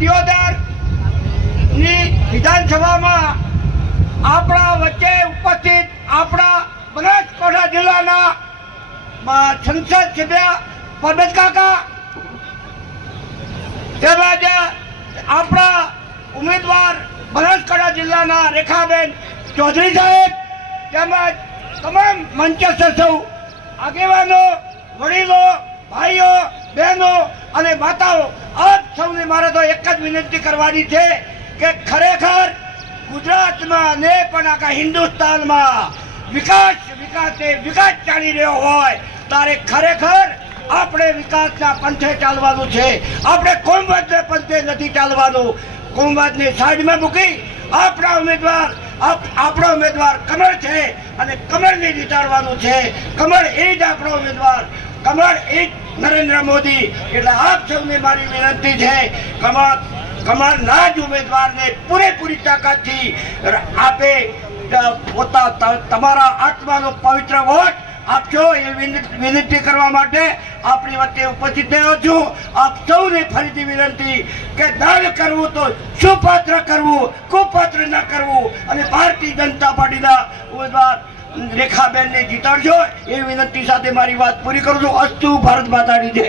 દિયોદર ની વિધાનસભામાં આપણા વચ્ચે ઉપસ્થિત આપણા બનાસકાંઠા જિલ્લાના સંસદ સભ્ય પરબત કાકા તેમજ આપણા ઉમેદવાર બનાસકાંઠા જિલ્લાના રેખાબેન ચૌધરી સાહેબ તેમજ તમામ મંચસ્થ સૌ આગેવાનો, વડીલો, ભાઈઓ, બહેનો અને માતાઓ, આપ સૌને મારે તો એક જ વિનંતી કરવાની છે કે ખરેખર ગુજરાતમાં ને પણ આખા હિન્દુસ્તાનમાં વિકાસ ચાલી રહ્યો હોય ત્યારે ખરેખર આપણે વિકાસના પંથે ચાલવાનું છે. આપણે કોમવાદના પંથે નથી ચાલવાનું. કોમવાદને સાઈડમાં મૂકી આપણો ઉમેદવાર કમળ છે અને કમળને જીતાડવાનું છે. કમળ એ જ આપણો ઉમેદવાર, કમળ એ જ નરેન્દ્ર મોદી. એટલે આપ સૌને મારી વિનંતી છે, કમળના જ ઉમેદવારને પૂરેપૂરી તાકાતથી આપે તમારા આત્માનો પવિત્ર વોટ આપજો એ વિનંતી કરવા માટે આપણી વચ્ચે ઉપસ્થિત થયો છું. આપ સૌને ફરીથી વિનંતી કે દાન કરવું તો સુપાત્ર કરવું, કુપાત્ર ન કરવું અને ભારતીય જનતા પાર્ટીના ઉમેદવાર રેખાબેનને જીતાડજો એ વિનંતી સાથે મારી વાત પૂરી કરું છું. અસ્તુ ભારત માતાની જય.